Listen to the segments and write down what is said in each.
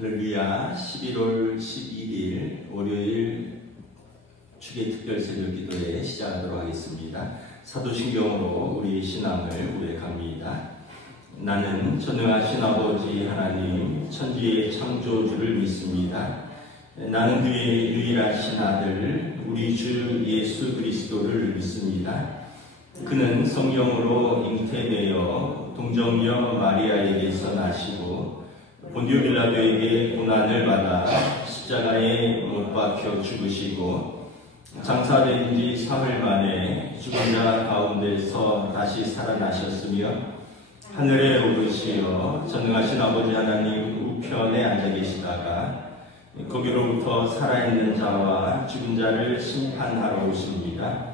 할렐루야. 11월 11일 월요일 주기 특별 새벽 기도회 시작하도록 하겠습니다. 사도신경으로 우리 신앙을 고백합니다. 나는 전능하신 아버지 하나님 천지의 창조주를 믿습니다. 나는 그의 유일하신 아들 우리 주 예수 그리스도를 믿습니다. 그는 성령으로 잉태되어 동정녀 마리아에게서 나시고 본디오 빌라도에게 고난을 받아 십자가에 못 박혀 죽으시고 장사된 지 사흘 만에 죽은 자 가운데서 다시 살아나셨으며 하늘에 오르시어 전능하신 아버지 하나님 우편에 앉아 계시다가 거기로부터 살아있는 자와 죽은 자를 심판하러 오십니다.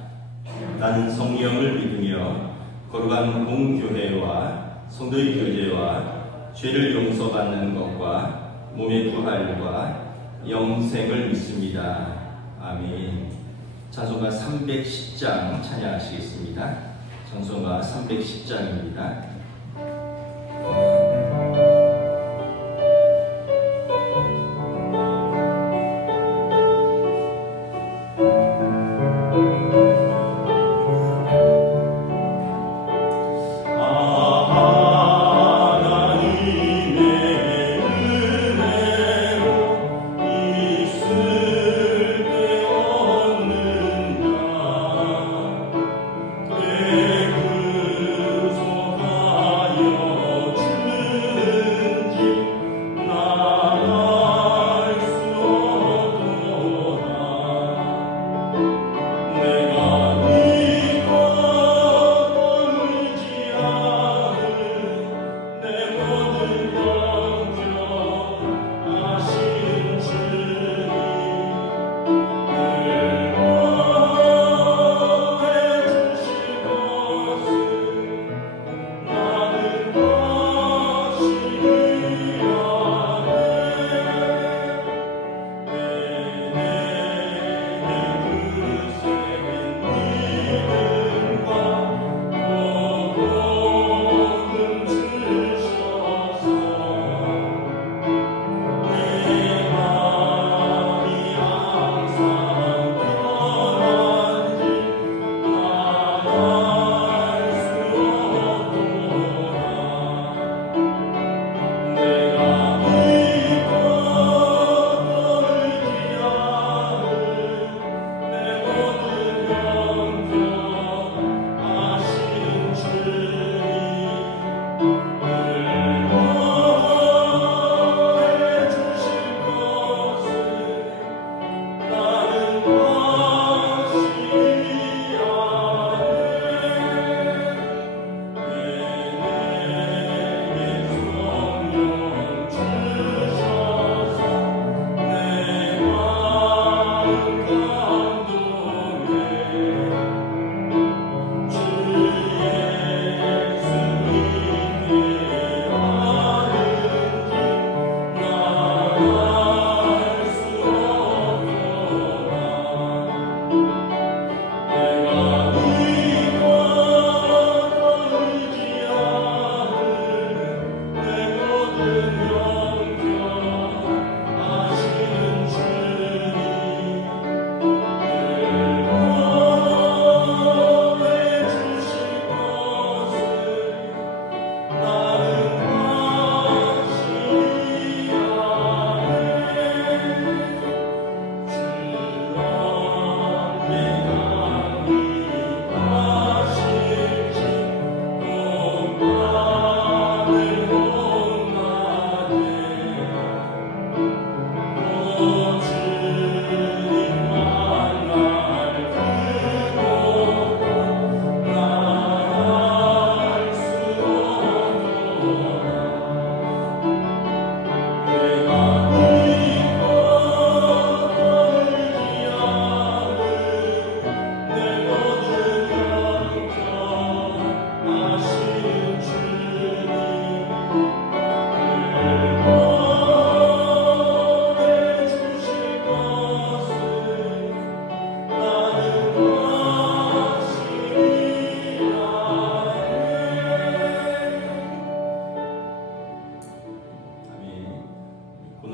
나는 성령을 믿으며 거룩한 공교회와 성도의 교제와 죄를 용서받는 것과 몸의 부활과 영생을 믿습니다. 아멘. 찬송가 310장 찬양하시겠습니다. 찬송가 310장입니다. 내 구속한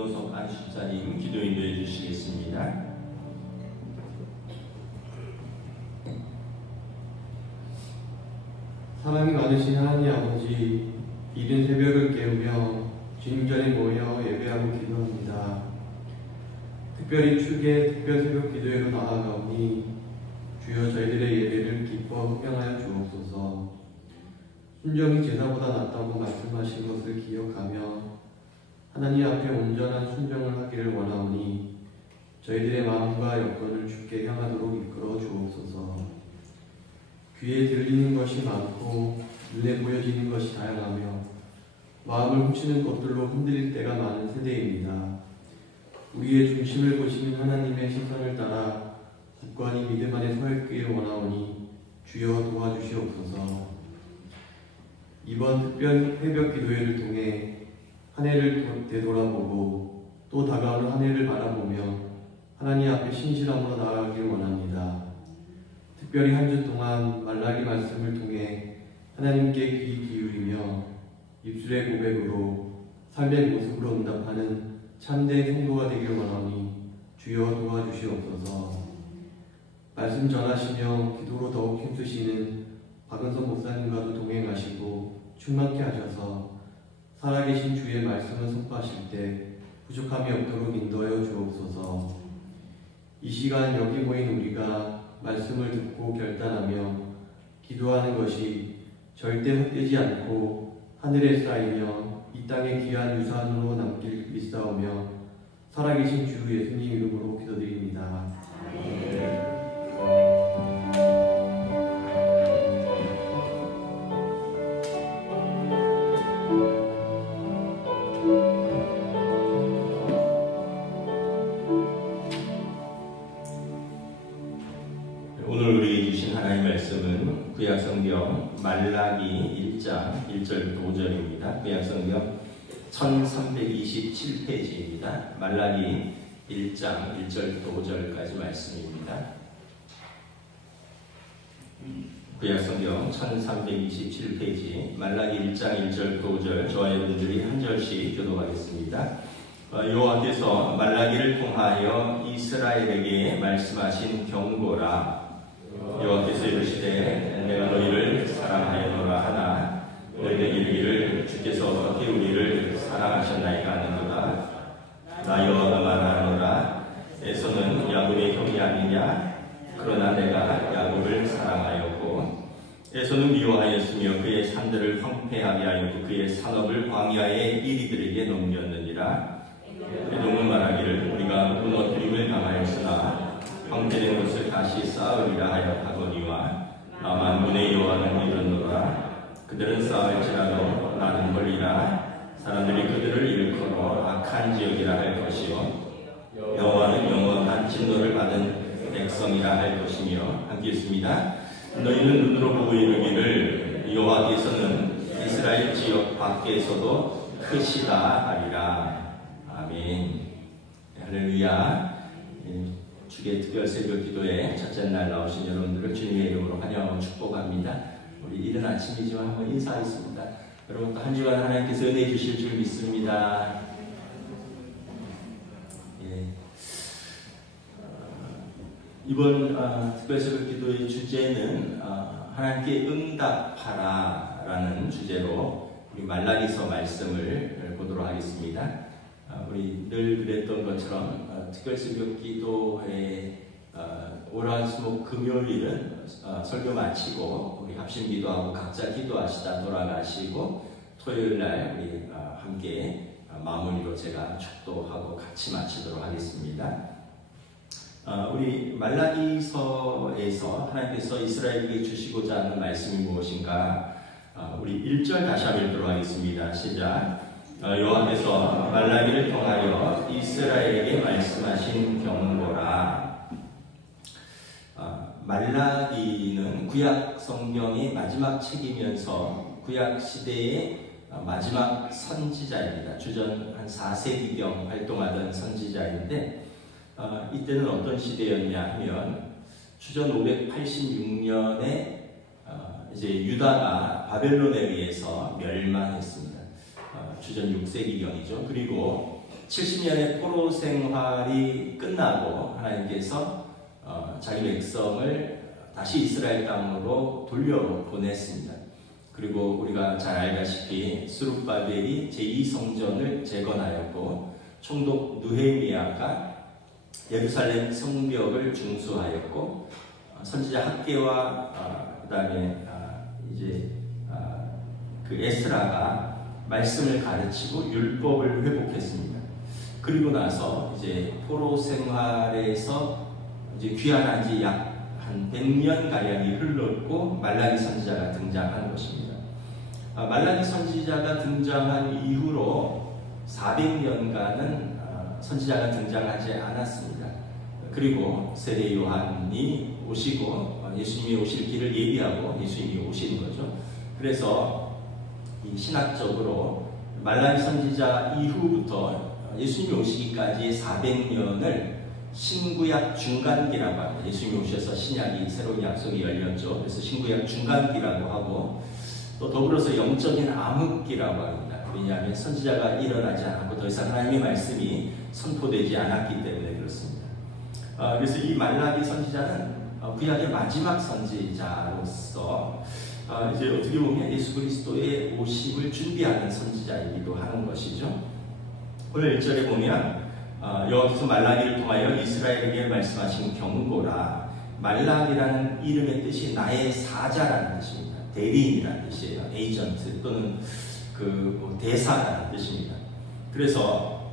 문호석 안수자님 기도 인도해 주시겠습니다. 사랑이 많으신 하나님 아버지, 이른 새벽을 깨우며 주님 전에 모여 예배하고 기도합니다. 특별히 축의 특별 새벽 기도회로 나아가오니 주여 저희들의 예배를 기뻐 흡양하여 주옵소서. 순종이 제사보다 낫다고 말씀하신 것을 기억하며 하나님 앞에 온전한 순종을 하기를 원하오니 저희들의 마음과 여건을 주께 향하도록 이끌어 주옵소서. 귀에 들리는 것이 많고 눈에 보여지는 것이 다양하며 마음을 훔치는 것들로 흔들릴 때가 많은 세대입니다. 우리의 중심을 보시는 하나님의 시선을 따라 굳건히 믿음 안에 서 있기를 원하오니 주여 도와주시옵소서. 이번 특별 새벽 기도회를 통해 한 해를 되돌아보고 또 다가오는 한 해를 바라보며 하나님 앞에 신실함으로 나아가길 원합니다. 특별히 한 주 동안 말라기 말씀을 통해 하나님께 귀 기울이며 입술의 고백으로 삶의 모습으로 응답하는 참된 성도가 되길 원하오니 주여 도와주시옵소서. 말씀 전하시며 기도로 더욱 힘쓰시는 박은선 목사님과도 동행하시고 충만케 하셔서 살아계신 주의 말씀을 선포하실 때 부족함이 없도록 인도하여 주옵소서. 이 시간 여기 모인 우리가 말씀을 듣고 결단하며 기도하는 것이 절대 헛되지 않고 하늘에 쌓이며 이 땅의 귀한 유산으로 남길 믿사오며 살아계신 주 예수님 이름으로 기도드립니다. 오늘 우리에게 주신 하나님의 말씀은 구약성경 말라기 1장 1절부터 5절입니다. 구약성경 1327페이지입니다. 말라기 1장 1절부터 5절까지 말씀입니다. 구약성경 1327페이지 말라기 1장 1절부터 5절 저와 여러분들이 한 절씩 교독하겠습니다. 여호와께서 말라기를 통하여 이스라엘에게 말씀하신 경고라. 여호와께서 이르시되 내가 너희를 사랑하였노라 하나 너희에게 이르기를 주께서 어떻게 우리를 사랑하셨나이까 하는도다. 나 여호와가 말하노라. 에서는 야곱의 형이 아니냐? 그러나 내가 야곱을 사랑하였고 에서는 미워하였으며 그의 산들을 황폐하게 하였고 그의 산업을 광야의 이리들에게 넘겼느니라. 에돔은 말하기를 우리가 무너뜨림을 당하였으나 황폐된 것을 다시 쌓으리라 하거니와 나 만군의 여호와는 이르노라. 그들은 쌓을지라도 나는 멀리라. 사람들이 그들을 일컬어 악한 지역이라 할 것이요 여호와는 영원한 진노를 받은 백성이라 할 것이며. 함께 있습니다. 너희는 눈으로 보고 이르기를 여호와께서는 이스라엘 지역 밖에서도 크시다 하리라. 아멘. 할렐루야. 주의 특별 새벽 기도에 첫째 날 나오신 여러분들을 주님의 이름으로 환영하고 축복합니다. 우리 이른 아침이지만 한번 인사하겠습니다. 여러분 또 한 주간 하나님께서 은혜 주실 줄 믿습니다. 예. 이번 특별 새벽 기도의 주제는 하나님께 응답하라 라는 주제로 우리 말라기서 말씀을 보도록 하겠습니다. 우리 늘 그랬던 것처럼 특별 새벽 기도회 월화수목 금요일은 설교 마치고 우리 합심 기도하고 각자 기도하시다 돌아가시고 토요일 날 우리 함께 마무리로 제가 축도하고 같이 마치도록 하겠습니다. 우리 말라기서에서 하나님께서 이스라엘에게 주시고자 하는 말씀이 무엇인가? 우리 1절 다시 한번 읽도록 하겠습니다. 시작. 여호와께서 말라기를 통하여 이스라엘에게 말씀하신 경고라. 말라기는 구약 성경의 마지막 책이면서 구약 시대의 마지막 선지자입니다. 주전 한 4세기경 활동하던 선지자인데 이때는 어떤 시대였냐 하면 주전 586년에 이제 유다가 바벨론에 의해서 멸망했습니다. 주전 6세기경이죠. 그리고 70년의 포로 생활이 끝나고 하나님께서 자기 백성을 다시 이스라엘 땅으로 돌려보냈습니다. 그리고 우리가 잘 알다시피 스룹바벨이 제2성전을 재건하였고 총독 느헤미야가 예루살렘 성벽을 중수하였고 선지자 학개와 그다음에 이제 그 에스라가 말씀을 가르치고 율법을 회복했습니다. 그리고 나서 이제 포로 생활에서 이제 귀환한 지 약 한 100년 가량이 흘렀고 말라기 선지자가 등장한 것입니다. 말라기 선지자가 등장한 이후로 400년간은 선지자가 등장하지 않았습니다. 그리고 세례 요한이 오시고 예수님이 오실 길을 예비하고 예수님이 오시는 거죠. 그래서 이 신학적으로 말라기 선지자 이후부터 예수님이 오시기까지의 400년을 신구약 중간기라고 합니다. 예수님이 오셔서 신약이 새로운 약속이 열렸죠. 그래서 신구약 중간기라고 하고 또 더불어서 영적인 암흑기라고 합니다. 왜냐하면 선지자가 일어나지 않았고 더 이상 하나님의 말씀이 선포되지 않았기 때문에 그렇습니다. 그래서 이 말라기 선지자는 구약의 마지막 선지자로서 이제 어떻게 보면 예수 그리스도의 오심을 준비하는 선지자이기도 하는 것이죠. 오늘 1절에 보면 여기서 말라기를 통하여 이스라엘에게 말씀하신 경고라. 말라기라는 이름의 뜻이 나의 사자라는 뜻입니다. 대리인이라는 뜻이에요. 에이전트 또는 대사라는 뜻입니다. 그래서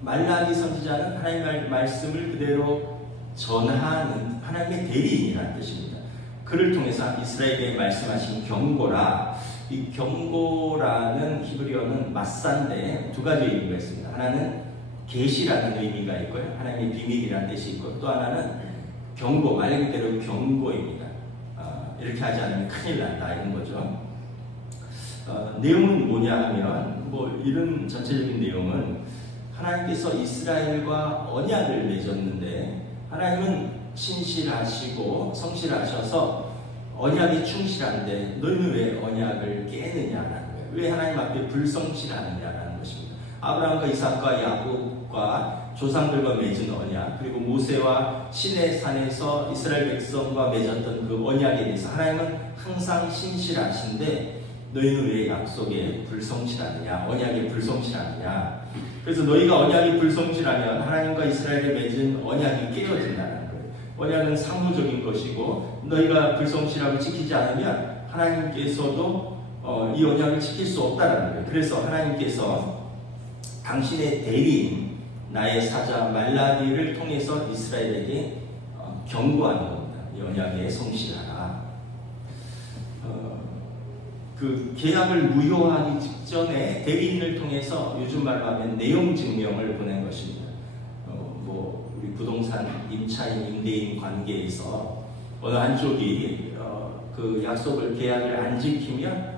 말라기 선지자는 하나님의 말씀을 그대로 전하는 하나님의 대리인이라는 뜻입니다. 그를 통해서 이스라엘에게 말씀하신 경고라. 이 경고라는 히브리어는 맞산데 두 가지 의미가 있습니다. 하나는 계시라는 의미가 있고요. 하나님의 비밀이라는 뜻이 있고 또 하나는 경고, 말 그대로 경고입니다. 이렇게 하지 않으면 큰일 난다 이런 거죠. 내용은 뭐냐 하면 이런 전체적인 내용은 하나님께서 이스라엘과 언약을 맺었는데 하나님은 신실하시고 성실하셔서 언약에 충실한데 너희는 왜 언약을 깨느냐라는 거예요. 왜 하나님 앞에 불성실하느냐라는 것입니다. 아브라함과 이삭과 야곱과 조상들과 맺은 언약, 그리고 모세와 시내 산에서 이스라엘 백성과 맺었던 그 언약에 대해서 하나님은 항상 신실하신데 너희는 왜 약속에 불성실하느냐, 언약에 불성실하느냐. 그래서 너희가 언약에 불성실하면 하나님과 이스라엘에 맺은 언약이 깨어진다는 거예요. 언약은 상호적인 것이고 너희가 불성실하고 지키지 않으면 하나님께서도 이 언약을 지킬 수 없다는 거예요. 그래서 하나님께서 당신의 대리인 나의 사자 말라기를 통해서 이스라엘에게 경고하는 겁니다. 이 언약에 성실하라. 그 계약을 무효하기 직전에 대리인을 통해서 요즘 말로 하면 내용 증명을 보낸 것입니다. 우리 부동산 임차인 임대인 관계에서 어느 한쪽이 그 약속을 계약을 안 지키면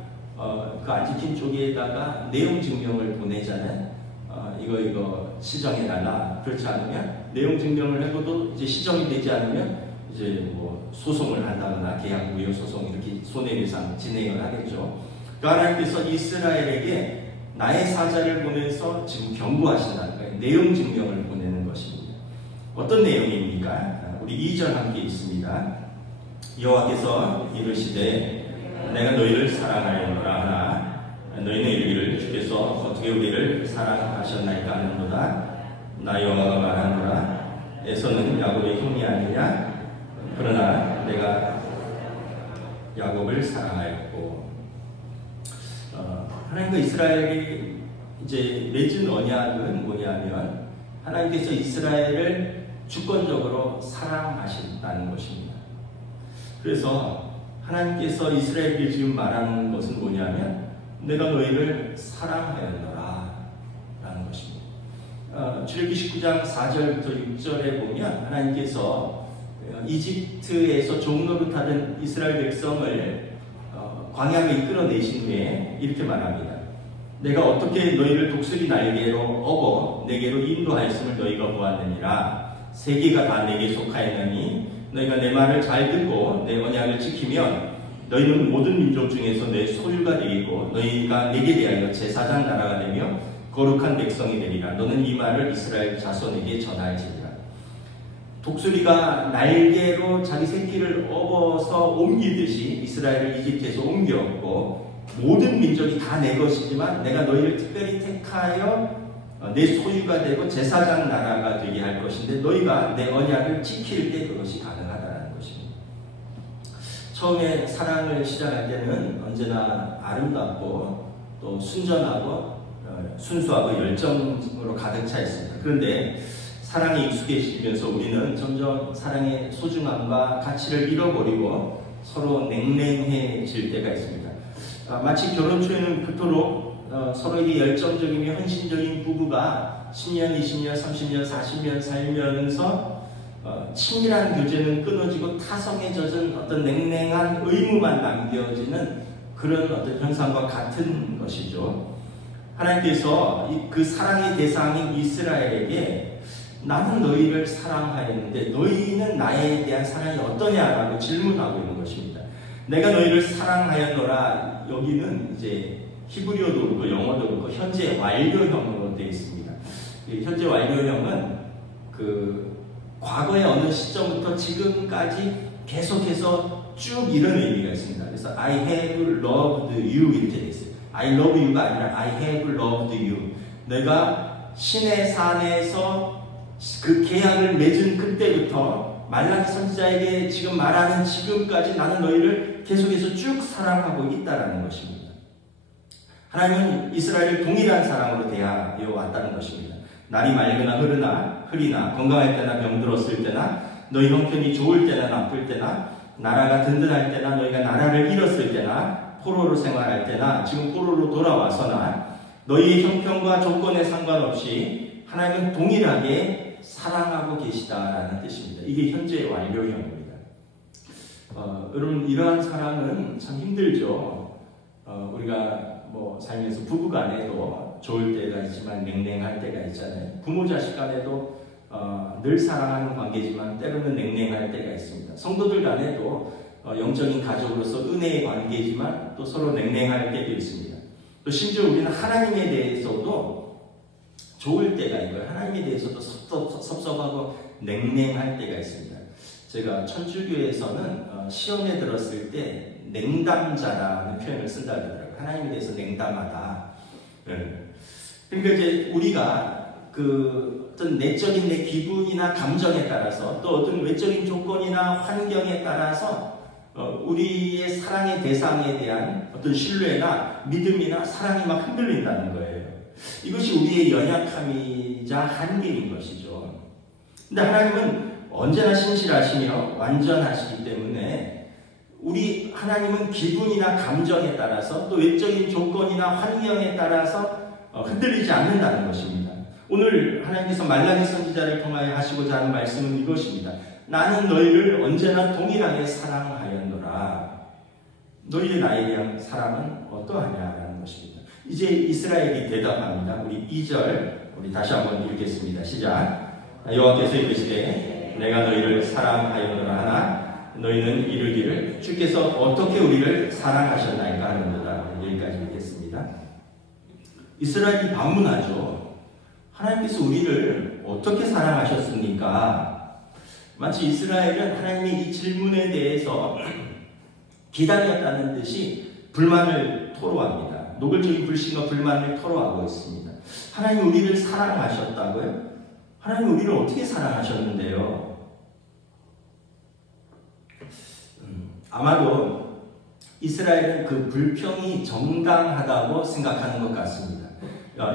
그 안 지킨 쪽에다가 내용 증명을 보내자는 이거 시정해달라. 그렇지 않으면 내용 증명을 해도 이제 시정이 되지 않으면 이제 소송을 한다거나 계약 무효 소송 이렇게 손해배상 진행을 하겠죠. 하나님께서 이스라엘에게 나의 사자를 보내서 지금 경고하신다는 거예요. 내용 증명을 보내는 것입니다. 어떤 내용입니까? 우리 2절 함께 있습니다. 여호와께서 이르시되 내가 너희를 사랑하였노라 하나 너희는 이르기를 주께서 어떻게 우리를 사랑하셨나이까 하는도다. 나 여호와가 말하노라. 에서는 야곱의 형이 아니냐. 그러나 내가 야곱을 사랑하였고. 하나님과 이스라엘이 이제 맺은 언약은 뭐냐면 하나님께서 이스라엘을 주권적으로 사랑하신다는 것입니다. 그래서 하나님께서 이스라엘에게 지금 말하는 것은 뭐냐면 내가 너희를 사랑하였노라 라는 것입니다. 출애굽기 19장 4절부터 6절에 보면 하나님께서 이집트에서 종노릇하던 이스라엘 백성을 광야로 이끌어내신 후에 이렇게 말합니다. 내가 어떻게 너희를 독수리 날개로 업어 내게로 인도하였음을 너희가 보았느니라. 세계가 다 내게 속하였느니 너희가 내 말을 잘 듣고 내 언약을 지키면 너희는 모든 민족 중에서 내 소유가 되겠고 너희가 내게 대하여 제사장 나라가 되며 거룩한 백성이 되리라. 너는 이 말을 이스라엘 자손에게 전할지니라. 독수리가 날개로 자기 새끼를 업어서 옮기듯이 이스라엘을 이집트에서 옮겼고 모든 민족이 다 내 것이지만 내가 너희를 특별히 택하여 내 소유가 되고 제사장 나라가 되게 할 것인데 너희가 내 언약을 지킬 때 그것이 가능하다는 것입니다. 처음에 사랑을 시작할 때는 언제나 아름답고 또 순전하고 순수하고 열정으로 가득 차 있습니다. 그런데 사랑에 익숙해지면서 우리는 점점 사랑의 소중함과 가치를 잃어버리고 서로 냉랭해질 때가 있습니다. 마치 결혼 초에는 그토록 서로에게 열정적이며 헌신적인 부부가 10년, 20년, 30년, 40년 살면서 친밀한 교제는 끊어지고 타성에 젖은 어떤 냉랭한 의무만 남겨지는 그런 어떤 현상과 같은 것이죠. 하나님께서 그 사랑의 대상인 이스라엘에게 나는 너희를 사랑하였는데 너희는 나에 대한 사랑이 어떠냐라고 질문하고 있는 것입니다. 내가 너희를 사랑하였노라. 여기는 이제 히브리어도 그렇고 영어도 그렇고 현재 완료형으로 되어 있습니다. 현재 완료형은 그 과거의 어느 시점부터 지금까지 계속해서 쭉 이런 의미가 있습니다. 그래서 I have loved you 이렇게 되어 있어요. I love you가 아니라 I have loved you. 내가 신의 산에서 그 계약을 맺은 그때부터 말라기 선지자에게 지금 말하는 지금까지 나는 너희를 계속해서 쭉 사랑하고 있다는 것입니다. 하나님은 이스라엘을 동일한 사랑으로 대하여 왔다는 것입니다. 날이 맑으나 흐리나 건강할 때나 병들었을 때나 너희 형편이 좋을 때나 나쁠 때나 나라가 든든할 때나 너희가 나라를 잃었을 때나 포로로 생활할 때나 지금 포로로 돌아와서나 너희의 형편과 조건에 상관없이 하나님은 동일하게 사랑하고 계시다라는 뜻입니다. 이게 현재 완료형입니다. 여러분 이러한 사랑은 참 힘들죠. 우리가 뭐 살면서 부부 간에도 좋을 때가 있지만 냉랭할 때가 있잖아요. 부모 자식 간에도 늘 사랑하는 관계지만 때로는 냉랭할 때가 있습니다. 성도들 간에도 영적인 가족으로서 은혜의 관계지만 또 서로 냉랭할 때도 있습니다. 또 심지어 우리는 하나님에 대해서도 좋을 때가 있고요. 하나님에 대해서도 섭섭하고 냉랭할 때가 있습니다. 제가 천주교에서는 시험에 들었을 때 냉담자라는 표현을 쓴다 그러더라고요. 하나님에 대해서 냉담하다. 그러니까 이제 우리가 그 어떤 내적인 내 기분이나 감정에 따라서 또 어떤 외적인 조건이나 환경에 따라서 우리의 사랑의 대상에 대한 어떤 신뢰나 믿음이나 사랑이 막 흔들린다는 거예요. 이것이 우리의 연약함이자 한계인 것이죠. 근데 하나님은 언제나 신실하시며 완전하시기 때문에 우리 하나님은 기분이나 감정에 따라서 또 외적인 조건이나 환경에 따라서 흔들리지 않는다는 것입니다. 오늘 하나님께서 말라기 선지자를 통하여 하시고자 하는 말씀은 이것입니다. 나는 너희를 언제나 동일하게 사랑하였노라. 너희의 나에 대한 사랑은 어떠하냐라는 것입니다. 이제 이스라엘이 대답합니다. 우리 2절 우리 다시 한번 읽겠습니다. 시작. 여호와께서 이르시되 내가 너희를 사랑하였노라 하나 너희는 이르기를 주께서 어떻게 우리를 사랑하셨나이까 하는도다. 여기까지 읽겠습니다. 이스라엘이 반문하죠. 하나님께서 우리를 어떻게 사랑하셨습니까? 마치 이스라엘은 하나님의 이 질문에 대해서 기다렸다는 듯이 불만을 토로합니다. 노골적인 불신과 불만을 토로하고 있습니다. 하나님이 우리를 사랑하셨다고요? 하나님이 우리를 어떻게 사랑하셨는데요? 아마도 이스라엘은 그 불평이 정당하다고 생각하는 것 같습니다.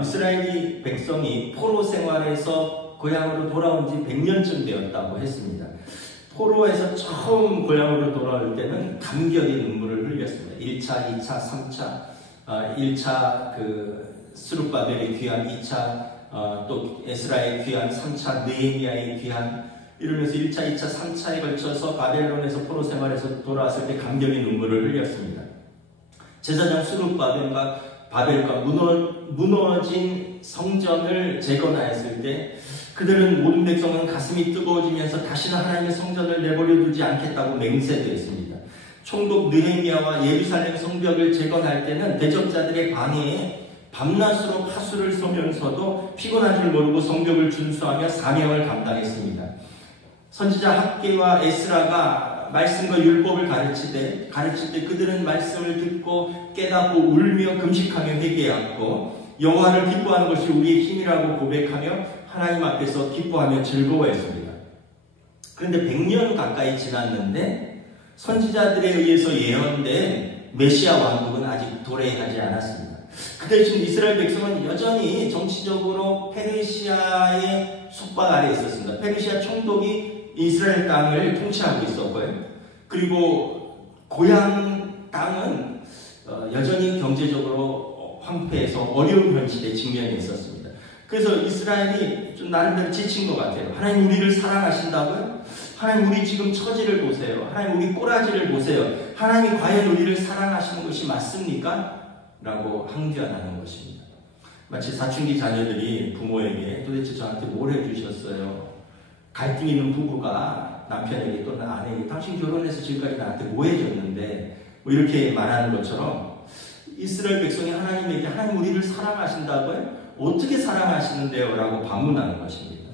이스라엘이 백성이 포로 생활에서 고향으로 돌아온 지 100년쯤 되었다고 했습니다. 포로에서 처음 고향으로 돌아올 때는 감격의 눈물을 흘렸습니다. 1차, 2차, 3차, 1차 그 스룹바벨의 귀환, 2차 또 에스라의 귀환, 3차 느헤미야의 귀환 이러면서 1차, 2차, 3차에 걸쳐서 바벨론에서 포로 생활에서 돌아왔을 때 감격의 눈물을 흘렸습니다. 제사장 스룹바벨과 무너진 성전을 재건하였을 때 그들은 모든 백성은 가슴이 뜨거워지면서 다시는 하나님의 성전을 내버려 두지 않겠다고 맹세되었습니다. 총독 느헤미야와 예루살렘 성벽을 재건할 때는 대적자들의 방해에 밤낮으로 파수를 쏘면서도 피곤한 줄 모르고 성벽을 준수하며 사명을 감당했습니다. 선지자 학개와 에스라가 말씀과 율법을 가르칠 때 그들은 말씀을 듣고 깨닫고 울며 금식하며 회개했고 여호와를 기뻐하는 것이 우리의 힘이라고 고백하며 하나님 앞에서 기뻐하며 즐거워했습니다. 그런데 100년 가까이 지났는데 선지자들에 의해서 예언된 메시아 왕국은 아직 도래하지 않았습니다. 그 대신 이스라엘 백성은 여전히 정치적으로 페르시아의 속박 아래에 있었습니다. 페르시아 총독이 이스라엘 땅을 통치하고 있었고요. 그리고 고향 땅은 여전히 경제적으로 황폐해서 어려운 현실에 직면해 있었습니다. 그래서 이스라엘이 좀 나름대로 지친 것 같아요. 하나님 우리를 사랑하신다고요? 하나님 우리 지금 처지를 보세요. 하나님 우리 꼬라지를 보세요. 하나님이 과연 우리를 사랑하시는 것이 맞습니까? 라고 항변하는 것입니다. 마치 사춘기 자녀들이 부모에게 도대체 저한테 뭘 해주셨어요? 갈등 있는 부부가 남편에게 또는 아내에게 당신 결혼해서 지금까지 나한테 뭐 해줬는데 뭐 이렇게 말하는 것처럼 이스라엘 백성이 하나님에게 하나님 우리를 사랑하신다고요? 어떻게 사랑하시는데요? 라고 반문하는 것입니다.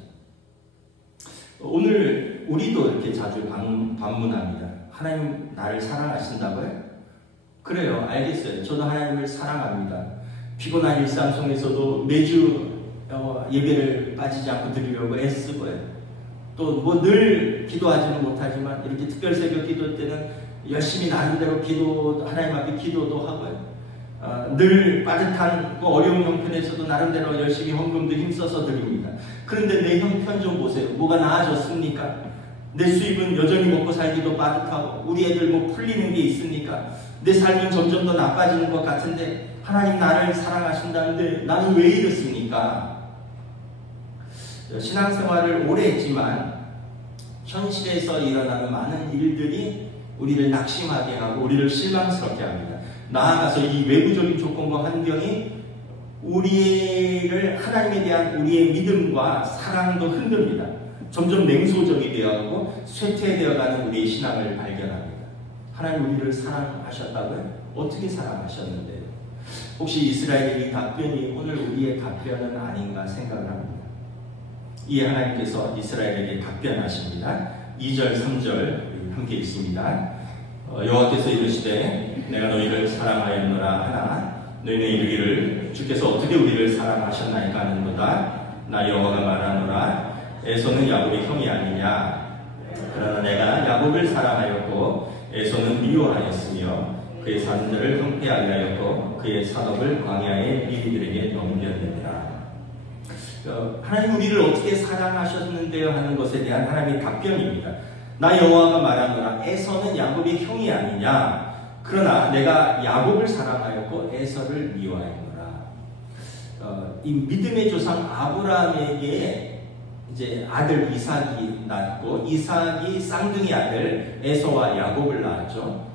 오늘 우리도 이렇게 자주 반문합니다. 하나님 나를 사랑하신다고요? 그래요. 알겠어요. 저도 하나님을 사랑합니다. 피곤한 일상 속에서도 매주 예배를 빠지지 않고 드리려고 애쓰고요. 또 뭐 늘 기도하지는 못하지만 이렇게 특별 새벽 기도 때는 열심히 나름대로 하나님 앞에 기도도 하고요. 늘 빠듯한 어려운 형편에서도 나름대로 열심히 헌금도 힘써서 드립니다. 그런데 내 형편 좀 보세요. 뭐가 나아졌습니까? 내 수입은 여전히 먹고 살기도 빠듯하고 우리 애들 뭐 풀리는 게 있습니까? 내 삶은 점점 더 나빠지는 것 같은데 하나님 나를 사랑하신다는데 나는 왜 이렇습니까? 신앙생활을 오래 했지만 현실에서 일어나는 많은 일들이 우리를 낙심하게 하고 우리를 실망스럽게 합니다. 나아가서 이 외부적인 조건과 환경이 우리를 하나님에 대한 우리의 믿음과 사랑도 흔듭니다. 점점 냉소적이 되어가고 쇠퇴되어가는 우리의 신앙을 발견합니다. 하나님 우리를 사랑하셨다고요? 어떻게 사랑하셨는데요? 혹시 이스라엘의 이 답변이 오늘 우리의 답변은 아닌가 생각을 합니다. 이에 하나님께서 이스라엘에게 답변하십니다. 2절 3절 함께 읽습니다. 여호와께서 이르시되 내가 너희를 사랑하였노라 하나 너희는 이르기를 주께서 어떻게 우리를 사랑하셨나이까 하는도다. 나 여호와가 말하노라 에서는 야곱의 형이 아니냐. 그러나 내가 야곱을 사랑하였고 에서는 미워하였으며 그의 산들을 황폐하게 하였고 그의 산업을 광야의 미리들에게 넘겼느니라. 하나님 우리를 어떻게 사랑하셨는데요 하는 것에 대한 하나님의 답변입니다. 나 여호와가 말하노라 에서는 야곱의 형이 아니냐. 그러나 내가 야곱을 사랑하였고 에서를 미워하였노라. 이 믿음의 조상 아브라함에게 이제 아들 이삭이 낳았고 이삭이 쌍둥이 아들 에서와 야곱을 낳았죠.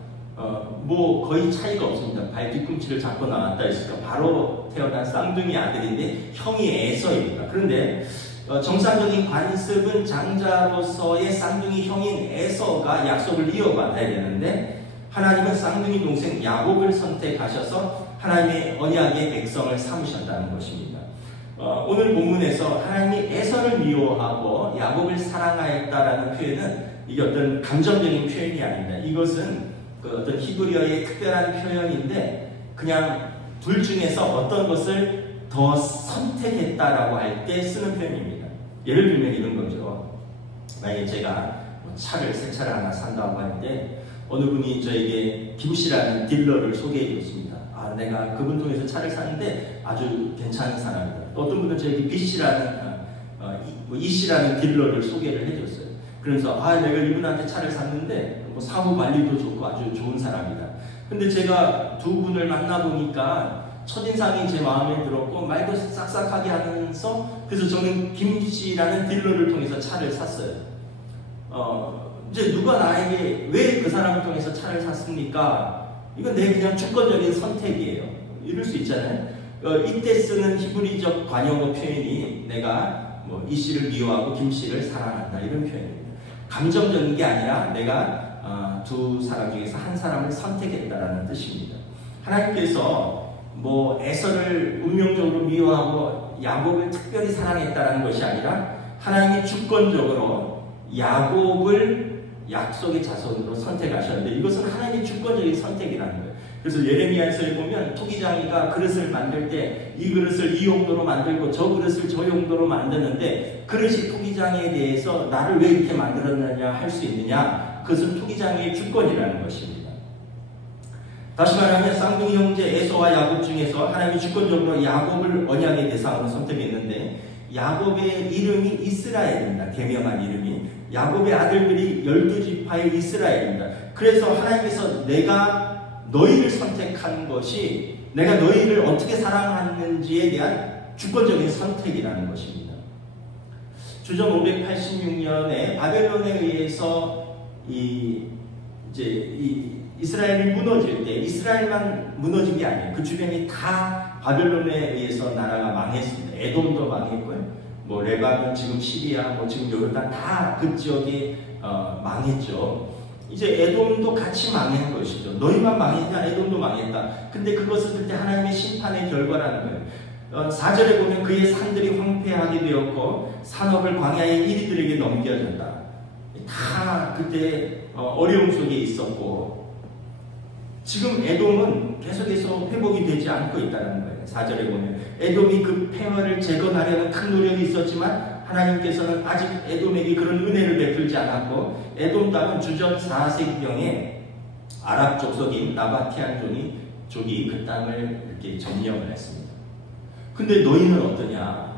뭐 거의 차이가 없습니다. 발 뒤꿈치를 잡고 나왔다 했으니까 바로 태어난 쌍둥이 아들인데 형이 에서입니다. 그런데 정상적인 관습은 장자로서의 쌍둥이 형인 에서가 약속을 이어받아야 되는데 하나님은 쌍둥이 동생 야곱을 선택하셔서 하나님의 언약의 백성을 삼으셨다는 것입니다. 오늘 본문에서 하나님이 에서를 미워하고 야곱을 사랑하였다라는 표현은 이게 어떤 감정적인 표현이 아닙니다. 이것은 어떤 히브리어의 특별한 표현인데 그냥 둘 중에서 어떤 것을 더 선택했다라고 할 때 쓰는 표현입니다. 예를 들면 이런 거죠. 만약에 제가 새 차를 하나 산다고 할 때 어느 분이 저에게 김씨라는 딜러를 소개해 줬습니다. 내가 그분 통해서 차를 샀는데 아주 괜찮은 사람이다. 어떤 분은 저에게 B씨라는 E씨라는 딜러를 소개를 해줬어요. 그래서 내가 이분한테 차를 샀는데 사후 관리도 좋고 아주 좋은 사람이다. 근데 제가 두 분을 만나보니까 첫인상이 제 마음에 들었고 말도 싹싹하게 하면서 그래서 저는 김씨라는 딜러를 통해서 차를 샀어요. 이제 누가 나에게 왜 그 사람을 통해서 차를 샀습니까? 이건 내 그냥 주권적인 선택이에요. 이럴 수 있잖아요. 이때 쓰는 히브리적 관용어 표현이 내가 이 씨를 미워하고 김 씨를 사랑한다 이런 표현입니다. 감정적인 게 아니라 내가 두 사람 중에서 한 사람을 선택했다라는 뜻입니다. 하나님께서 뭐 에서를 운명적으로 미워하고 야곱을 특별히 사랑했다는 것이 아니라 하나님이 주권적으로 야곱을 약속의 자손으로 선택하셨는데 이것은 하나님의 주권적인 선택이라는 거예요. 그래서 예레미야서에 보면 토기장이가 그릇을 만들 때 이 그릇을 이 용도로 만들고 저 그릇을 저 용도로 만드는데 그릇이 토기장에 대해서 나를 왜 이렇게 만들었느냐 할 수 있느냐, 그것은 토기장의 주권이라는 것입니다. 다시 말하면 쌍둥이 형제 에서와 야곱 중에서 하나님이 주권적으로 야곱을 언약의 대상으로 선택했는데 야곱의 이름이 이스라엘입니다. 개명한 이름이 야곱의 아들들이 12지파의 이스라엘입니다. 그래서 하나님께서 내가 너희를 선택한 것이 내가 너희를 어떻게 사랑하는지에 대한 주권적인 선택이라는 것입니다. 주전 586년에 바벨론에 의해서 이스라엘이 무너질 때 이스라엘만 무너진 게 아니에요. 그 주변이 다 바벨론에 의해서 나라가 망했습니다. 에돔도 망했고요. 뭐 레바논, 지금 시리아, 뭐 지금 요르단 다 그 지역이 망했죠. 이제 에돔도 같이 망한 것이죠. 너희만 망했냐? 에돔도 망했다. 근데 그것은 그때 하나님의 심판의 결과라는 거예요. 4절에 보면 그의 산들이 황폐하게 되었고 산업을 광야의 이리들에게 넘겨졌다. 다 그때 어려움 속에 있었고 지금 에돔은 계속해서 회복이 되지 않고 있다는 거예요. 4절에 보면 에돔이 그 폐허를 재건하려는 큰 노력이 있었지만 하나님께서는 아직 에돔에게 그런 은혜를 베풀지 않았고 에돔 땅은 주전 4세기경에 아랍 족속인 나바티안 족이 그 땅을 이렇게 점령을 했습니다. 근데 너희는 어떠냐?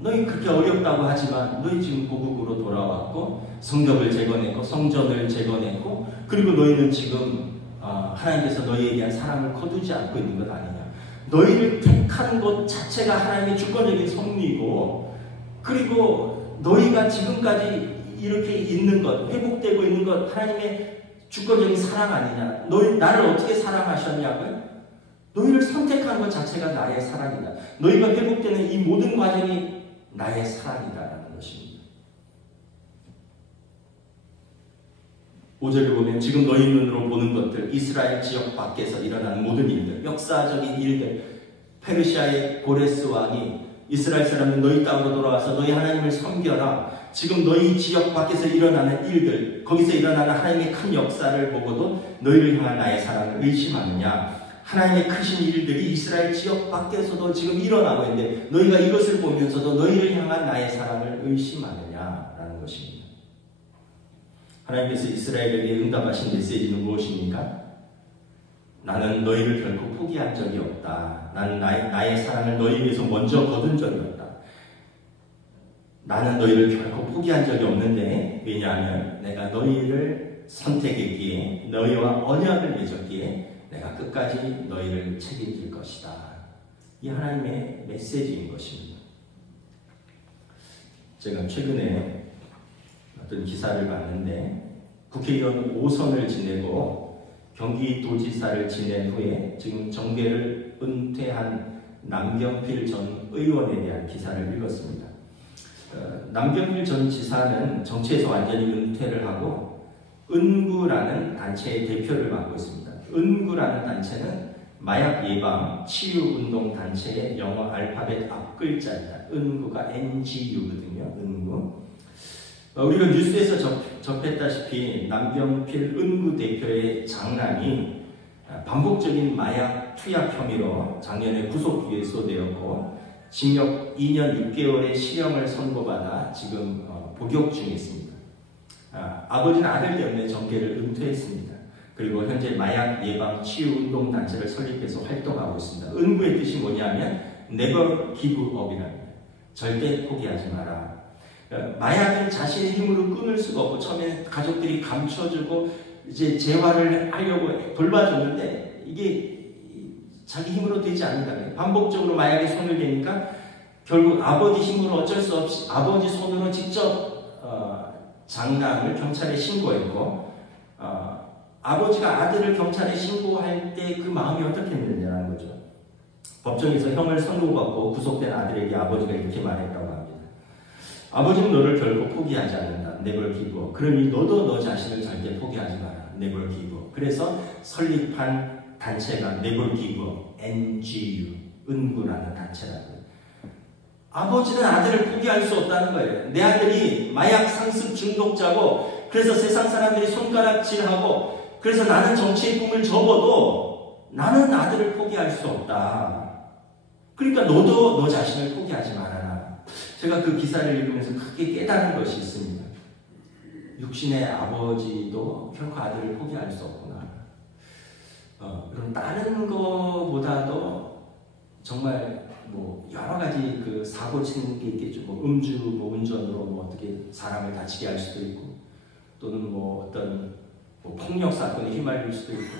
너희 그렇게 어렵다고 하지만 너희 지금 고국으로 돌아왔고 성벽을 재건했고 성전을 재건했고 그리고 너희는 지금 하나님께서 너희에 대한 사랑을 거두지 않고 있는 것 아니냐? 너희를 택한 것 자체가 하나님의 주권적인 섭리이고 그리고 너희가 지금까지 이렇게 있는 것, 회복되고 있는 것 하나님의 주권적인 사랑 아니냐? 나를 어떻게 사랑하셨냐고요? 너희를 선택한 것 자체가 나의 사랑이다. 너희가 회복되는 이 모든 과정이 나의 사랑이다라는 것입니다. 5절에 보면 지금 너희 눈으로 보는 것들, 이스라엘 지역 밖에서 일어나는 모든 일들, 역사적인 일들, 페르시아의 고레스 왕이 이스라엘 사람은 너희 땅으로 돌아와서 너희 하나님을 섬겨라. 지금 너희 지역 밖에서 일어나는 일들, 거기서 일어나는 하나님의 큰 역사를 보고도 너희를 향한 나의 사랑을 의심하느냐? 하나님의 크신 일들이 이스라엘 지역 밖에서도 지금 일어나고 있는데 너희가 이것을 보면서도 너희를 향한 나의 사랑을 의심하느냐라는 것입니다. 하나님께서 이스라엘에게 응답하신 메시지는 무엇입니까? 나는 너희를 결코 포기한 적이 없다. 나는 나의 사랑을 너희 위해서 먼저 거둔 적이 없다. 나는 너희를 결코 포기한 적이 없는데 왜냐하면 내가 너희를 선택했기에 너희와 언약을 맺었기에 내가 끝까지 너희를 책임질 것이다. 이 하나님의 메시지인 것입니다. 제가 최근에 어떤 기사를 봤는데 국회의원 5선을 지내고 경기도지사를 지낸 후에 지금 정계를 은퇴한 남경필 전 의원에 대한 기사를 읽었습니다. 남경필 전 지사는 정치에서 완전히 은퇴를 하고 은구라는 단체의 대표를 맡고 있습니다. 은구라는 단체는 마약 예방 치유 운동 단체의 영어 알파벳 앞글자입니다. 은구가 NGU거든요. 은구. 우리가 뉴스에서 접했다시피 남경필 은구 대표의 장남이 반복적인 마약 투약 혐의로 작년에 구속 기소되었고 징역 2년 6개월의 실형을 선고받아 지금 복역 중에 있습니다. 아버지는 아들 때문에 정계를 은퇴했습니다. 그리고 현재 마약 예방 치유 운동 단체를 설립해서 활동하고 있습니다. 은구의 뜻이 뭐냐면 never give up이랍니다. 절대 포기하지 마라. 마약은 자신의 힘으로 끊을 수가 없고 처음에 가족들이 감춰주고 이제 재활을 하려고 돌봐줬는데 이게 자기 힘으로 되지 않는다. 반복적으로 마약에 손을 대니까 결국 아버지 힘으로 어쩔 수 없이 아버지 손으로 직접 장남을 경찰에 신고했고 아버지가 아들을 경찰에 신고할 때 그 마음이 어떻겠느냐는 거죠. 법정에서 형을 선고받고 구속된 아들에게 아버지가 이렇게 말했다고 합니다. 아버지는 너를 결코 포기하지 않는다. never give up. 그러니 너도 너 자신을 절대 포기하지 마라. never give up. 그래서 설립한 단체가 never give up. NGU, 은구라는 단체라고요. 아버지는 아들을 포기할 수 없다는 거예요. 내 아들이 마약 상습 중독자고 그래서 세상 사람들이 손가락질하고 그래서 나는 정치의 꿈을 접어도 나는 아들을 포기할 수 없다. 그러니까 너도 너 자신을 포기하지 말아라. 제가 그 기사를 읽으면서 크게 깨달은 것이 있습니다. 육신의 아버지도 결코 아들을 포기할 수 없구나. 그럼 다른 거보다도 정말 뭐 여러 가지 그 사고 치는 게 있겠죠. 뭐 음주, 뭐 운전으로 뭐 어떻게 사람을 다치게 할 수도 있고, 또는 뭐 어떤 뭐 폭력 사건에 휘말릴 수도 있고,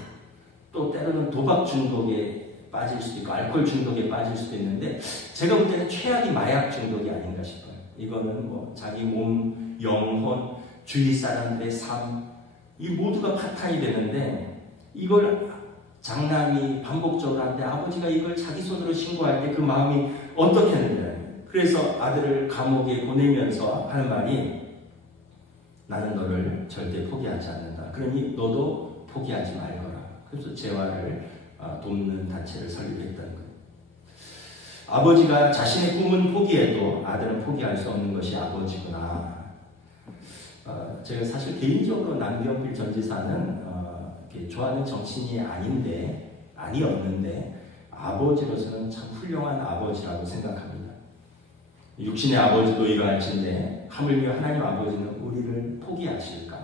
또 때로는 도박 중독에 빠질 수도 있고, 알코올 중독에 빠질 수도 있는데, 제가 볼 때는 최악이 마약 중독이 아닌가 싶어요. 이거는 뭐 자기 몸, 영혼, 주위 사람들의 삶, 이 모두가 파탄이 되는데, 이걸 장남이 반복적으로 하는데 아버지가 이걸 자기 손으로 신고할 때 그 마음이 어떻겠느냐. 그래서 아들을 감옥에 보내면서 하는 말이, 나는 너를 절대 포기하지 않는다. 그러니 너도 포기하지 말거라. 그래서 재활을 돕는 단체를 설립했다는 거예요. 아버지가 자신의 꿈은 포기해도 아들은 포기할 수 없는 것이 아버지구나. 제가 사실 개인적으로 남경필 전 지사는 좋아하는 정치인이 아니었는데 아버지로서는 참 훌륭한 아버지라고 생각합니다. 육신의 아버지도 이러할진데 하물며 하나님 아버지는 우리를 포기하실까?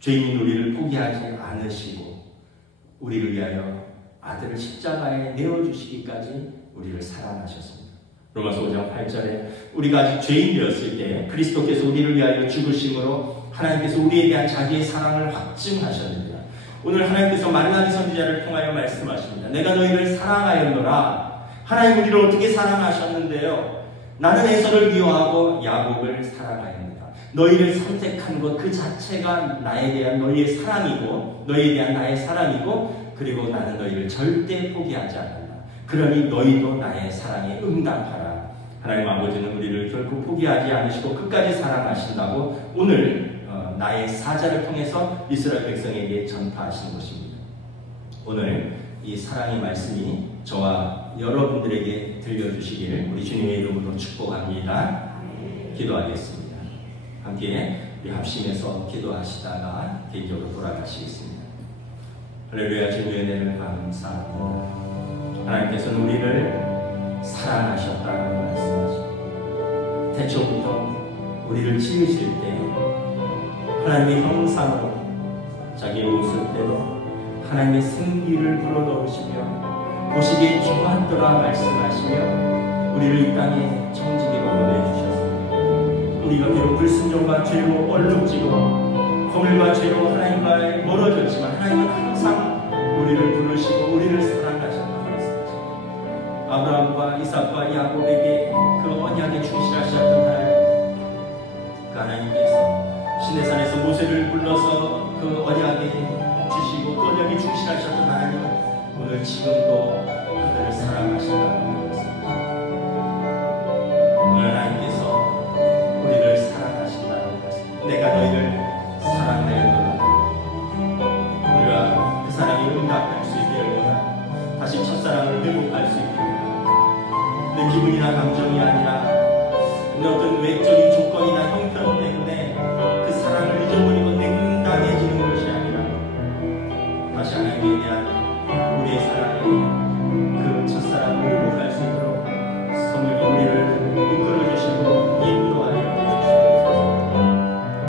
죄인인 우리를 포기하지 않으시고 우리를 위하여 아들을 십자가에 내어주시기까지 우리를 사랑하셨습니다. 로마서 5장 8절에 우리가 아직 죄인이었을 때 그리스도께서 우리를 위하여 죽으심으로 하나님께서 우리에 대한 자기의 사랑을 확증하셨느니라. 오늘 하나님께서 말라기 선지자를 통하여 말씀하십니다. 내가 너희를 사랑하였노라. 하나님 우리를 어떻게 사랑하셨는데요? 나는 에서를 미워하고 야곱을 사랑하였노라. 너희를 선택한 것 그 자체가 나에 대한 너희의 사랑이고 너희에 대한 나의 사랑이고 그리고 나는 너희를 절대 포기하지 않는다. 그러니 너희도 나의 사랑에 응답하라. 하나님 아버지는 우리를 결코 포기하지 않으시고 끝까지 사랑하신다고 오늘 나의 사자를 통해서 이스라엘 백성에게 전파하시는 것입니다. 오늘 이 사랑의 말씀이 저와 여러분들에게 들려주시기를 우리 주님의 이름으로 축복합니다. 기도하겠습니다. 함께 우리 합심해서 기도하시다가 개인적으로 돌아가시겠습니다. 할렐루야. 주님의 은혜를 감사합니다. 하나님께서는 우리를 사랑하셨다고 말씀하십니다. 태초부터 우리를 지으실 때 하나님의 형상으로 자기의 모습대로 하나님의 생기를 불어넣으시며 보시기에 좋았더라 말씀하시며 우리를 이 땅에 청지기로 보내주셨습니다. 우리가 비록 불순종과 죄로 얼룩지고 거물과 죄로 하나님과 멀어졌지만 하나님은 항상 우리를 부르시고 우리를 사랑하셨다고 말씀하십니다. 아브라함과 이삭과 야곱에게 그 언약에 충실하셨던 하나님께서 시내산에서 모세를 불러서 그 언약에 주시고 그 언약에 충실하셨던 하나님은 오늘 지금도 그들을 사랑하신다고